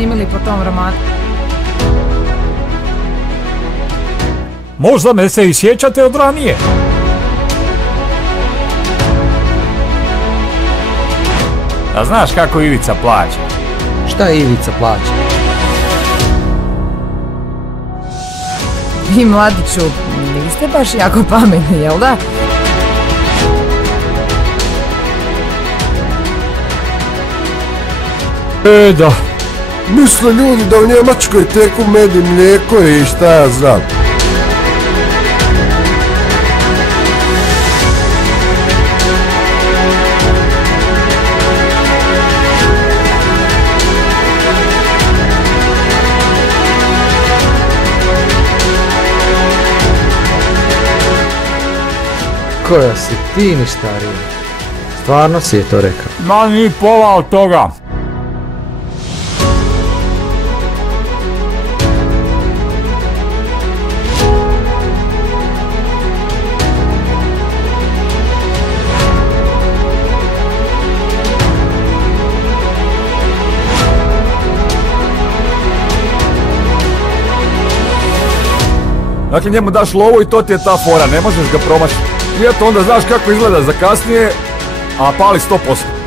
snimili po tom romanu. Možda me se i sjećate od ranije. A znaš kako Ivica plaća? Šta je Ivica plaća? Vi, mladiću, niste baš jako pametni, jel da? Da. Misle ljudi da u Njemačkoj teku med i mlijeko i šta ja znam. Koja si ti ni stariji? Stvarno si je to rekao? Ma ni pola od toga. Dakle, njemu daš lovu i to ti je ta fora, ne možeš ga promašiti. I eto, onda znaš kako izgleda za kasnije, a pali 100%.